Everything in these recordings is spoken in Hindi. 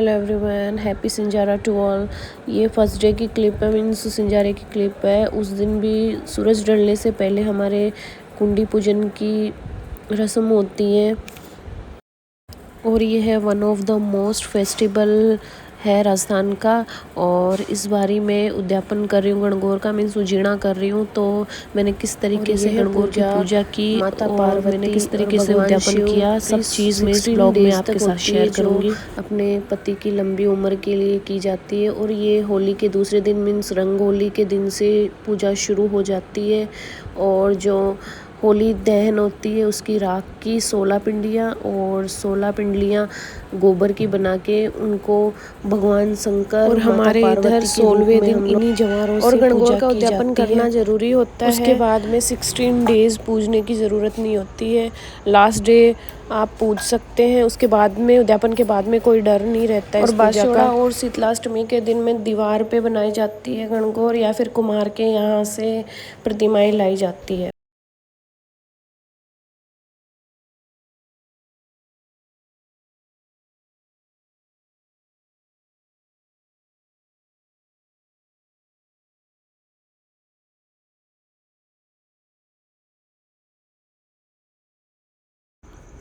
Hello everyone, happy Sinjara to all. ये फर्स्ट डे की क्लिप है, मीन्स सिंजारे की क्लिप है। उस दिन भी सूरज ढलने से पहले हमारे कुंडी पूजन की रस्म होती है और ये है one of the most festival है राजस्थान का। और इस बारी मैं उद्यापन कर रही हूँ गणगौर का, मीन्स उजीना कर रही हूँ। तो मैंने किस तरीके से गणगौर की पूजा की माता और मैंने किस तरीके से उद्यापन किया, सब चीज़ मैं इस ब्लॉग में आपके साथ शेयर करूँगी। अपने पति की लंबी उम्र के लिए की जाती है। और ये होली के दूसरे दिन मीन्स रंगोली के दिन से पूजा शुरू हो जाती है। और जो होली दहन होती है उसकी राख की 16 पिंडियाँ और 16 पिंडलियाँ गोबर की बना के उनको भगवान शंकर और हमारे इधर 16वें दिन इन्हीं जवारों और से गणगौर का पूजा की उद्यापन जाती करना है। जरूरी होता है। उसके बाद में 16 डेज पूजने की ज़रूरत नहीं होती है। लास्ट डे आप पूज सकते हैं। उसके बाद में उद्यापन के बाद में कोई डर नहीं रहता है और इस पूजा का। और शीतलाष्टमी के दिन में दीवार पे बनाई जाती है गणगौर, या फिर कुम्हार के यहाँ से प्रतिमाएं लाई जाती है।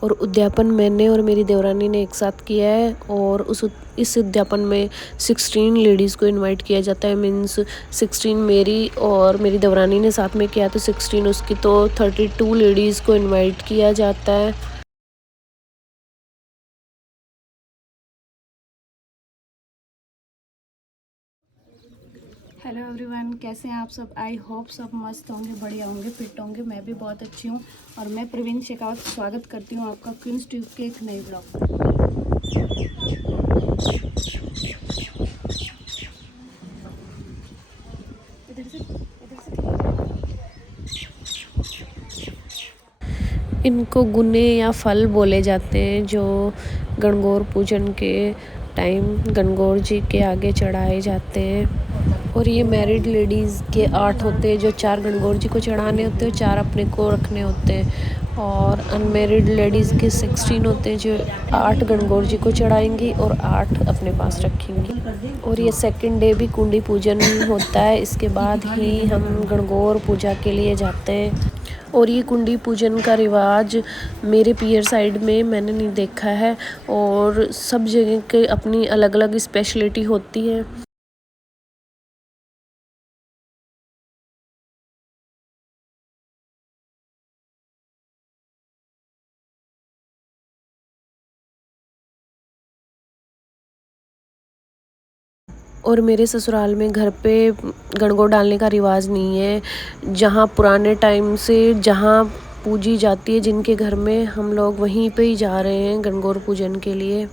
और उद्यापन मैंने और मेरी देवरानी ने एक साथ किया है। और इस उद्यापन में 16 लेडीज़ को इनवाइट किया जाता है, मीन्स 16 मेरी और मेरी देवरानी ने साथ में किया तो 16 उसकी, तो 32 लेडीज़ को इनवाइट किया जाता है। हेलो एवरीवन, कैसे हैं आप सब। आई होप सब मस्त होंगे, बढ़िया होंगे, फिट होंगे। मैं भी बहुत अच्छी हूँ। और मैं प्रवीण शेखावत स्वागत करती हूँ आपका क्वींस ट्यूब के एक नए ब्लॉग। इनको गुने या फल बोले जाते हैं जो गणगौर पूजन के टाइम गणगौर जी के आगे चढ़ाए जाते हैं। और ये मैरिड लेडीज़ के 8 होते हैं जो 4 गणगौर जी को चढ़ाने होते हैं, 4 अपने को रखने होते हैं। और अनमेरिड लेडीज़ के 16 होते हैं जो 8 गणगौर जी को चढ़ाएंगी और 8 अपने पास रखेंगी। और ये सेकंड डे भी कुंडी पूजन होता है। इसके बाद ही हम गणगौर पूजा के लिए जाते हैं। और ये कुंडी पूजन का रिवाज मेरे पियर साइड में मैंने नहीं देखा है, और सब जगह के अपनी अलग अलग स्पेशलिटी होती है। और मेरे ससुराल में घर पे गणगौर डालने का रिवाज नहीं है। जहाँ पुराने टाइम से जहाँ पूजी जाती है जिनके घर में, हम लोग वहीं पे ही जा रहे हैं गणगौर पूजन के लिए।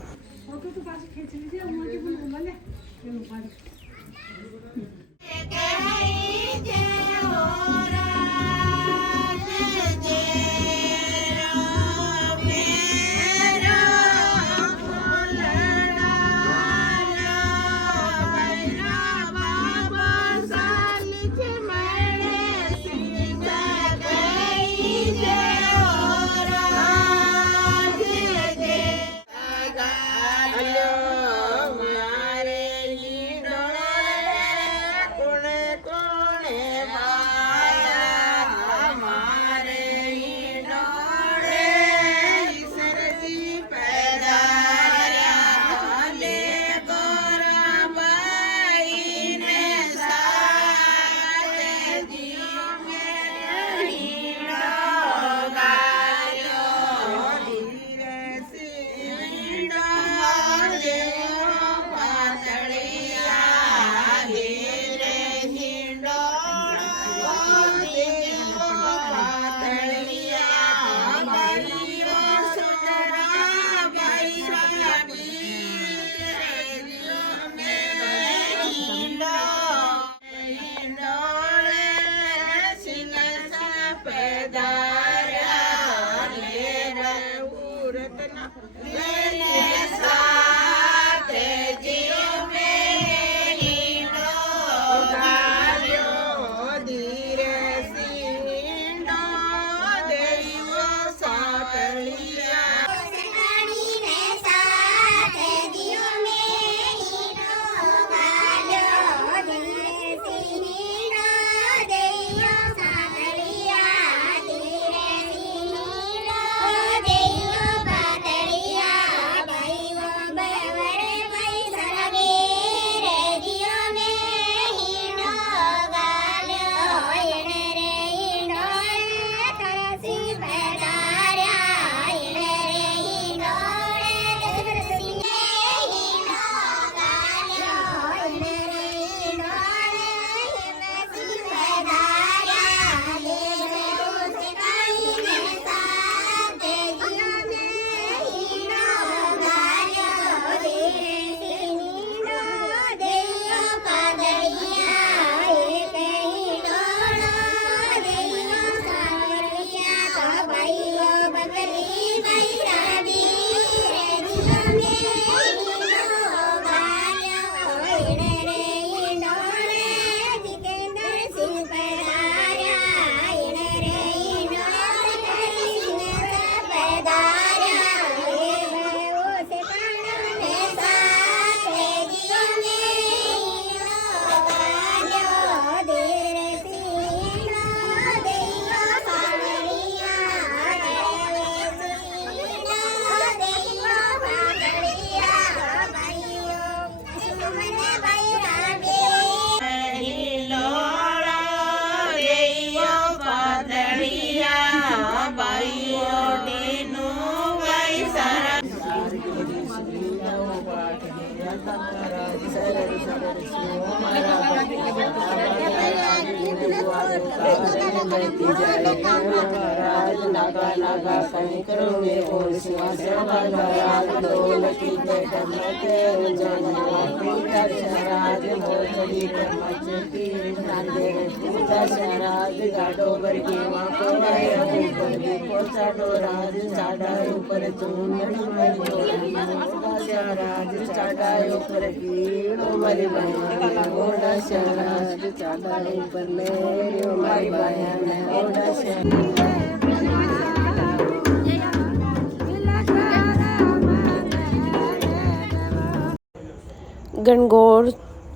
गणगौर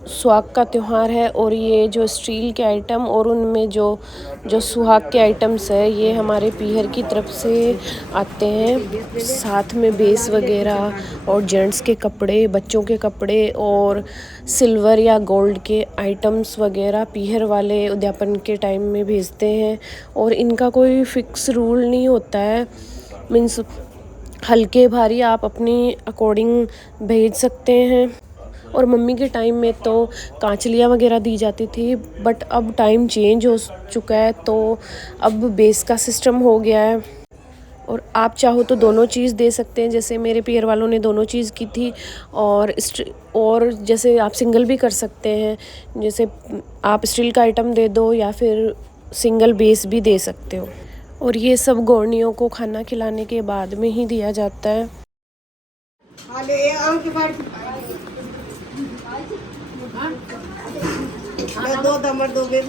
सुहाग का त्यौहार है और ये जो स्टील के आइटम और उनमें जो जो सुहाग के आइटम्स है ये हमारे पीहर की तरफ से आते हैं। साथ में बेस वगैरह और जेंट्स के कपड़े, बच्चों के कपड़े और सिल्वर या गोल्ड के आइटम्स वगैरह पीहर वाले उद्यापन के टाइम में भेजते हैं। और इनका कोई फिक्स रूल नहीं होता है, मीन्स हल्के भारी आप अपनी अकॉर्डिंग भेज सकते हैं। और मम्मी के टाइम में तो कांचलियाँ वगैरह दी जाती थी, बट अब टाइम चेंज हो चुका है तो अब बेस का सिस्टम हो गया है। और आप चाहो तो दोनों चीज़ दे सकते हैं, जैसे मेरे पीहर वालों ने दोनों चीज़ की थी। और जैसे आप सिंगल भी कर सकते हैं, जैसे आप स्टील का आइटम दे दो या फिर सिंगल बेस भी दे सकते हो। और ये सब गौरनियों को खाना खिलाने के बाद में ही दिया जाता है। दो दमर दोगे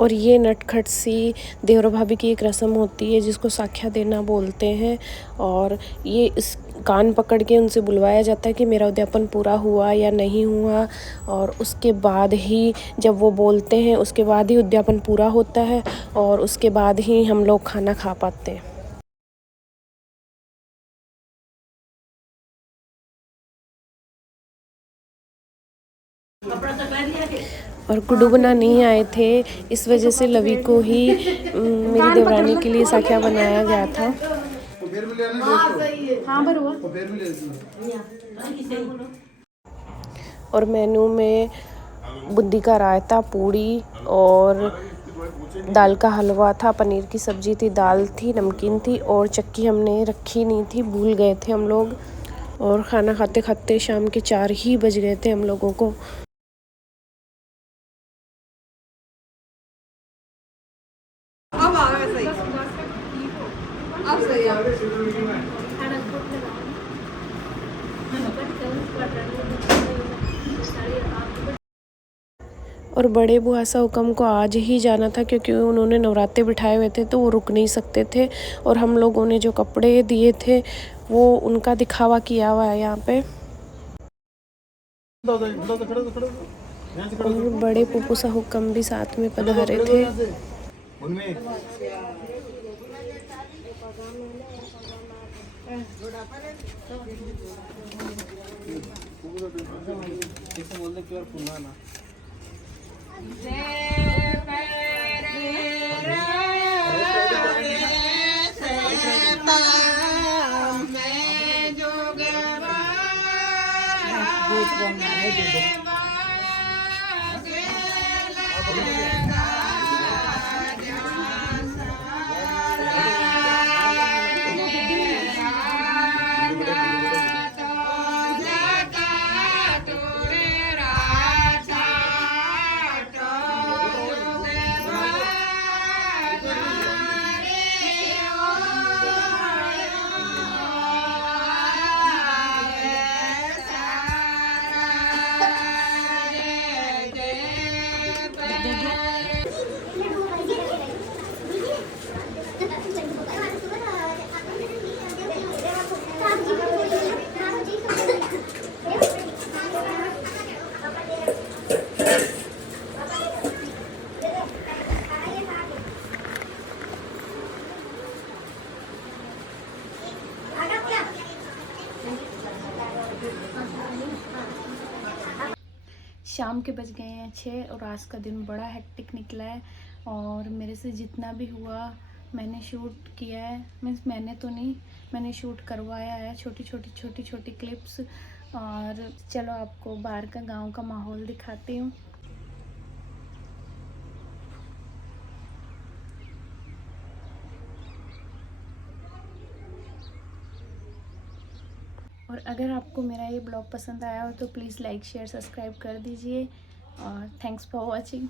और ये नटखट सी देवर भाभी की एक रस्म होती है जिसको साख्या देना बोलते हैं। और ये इस कान पकड़ के उनसे बुलवाया जाता है कि मेरा उद्यापन पूरा हुआ या नहीं हुआ। और उसके बाद ही जब वो बोलते हैं उसके बाद ही उद्यापन पूरा होता है और उसके बाद ही हम लोग खाना खा पाते हैं। और गुड्डू बना नहीं आए थे, इस वजह से लवी को ही मेरी देवरानी के लिए साख्या बनाया गया था। और मेनू में बुंदी का रायता, पूड़ी और दाल का हलवा था, पनीर की सब्जी थी, दाल थी, नमकीन थी और चक्की हमने रखी नहीं थी, भूल गए थे हम लोग। और खाना खाते खाते शाम के 4 ही बज गए थे हम लोगों को। और बड़े बुआ सा हुक्म को आज ही जाना था क्योंकि उन्होंने नवरात्रे बिठाए हुए थे तो वो रुक नहीं सकते थे। और हम लोगों ने जो कपड़े दिए थे वो उनका दिखावा किया हुआ है यहाँ पे। और बड़े पुप्पू सा हुक्म भी साथ में पधारे थे। शाम के बज गए हैं 6 और आज का दिन बड़ा हेक्टिक निकला है। और मेरे से जितना भी हुआ मैंने शूट किया है, मीन्स मैंने तो नहीं, मैंने शूट करवाया है छोटी छोटी क्लिप्स। और चलो आपको बाहर का गांव का माहौल दिखाती हूँ। और अगर आपको मेरा ये ब्लॉग पसंद आया हो तो प्लीज़ लाइक शेयर सब्सक्राइब कर दीजिए और थैंक्स फॉर वॉचिंग।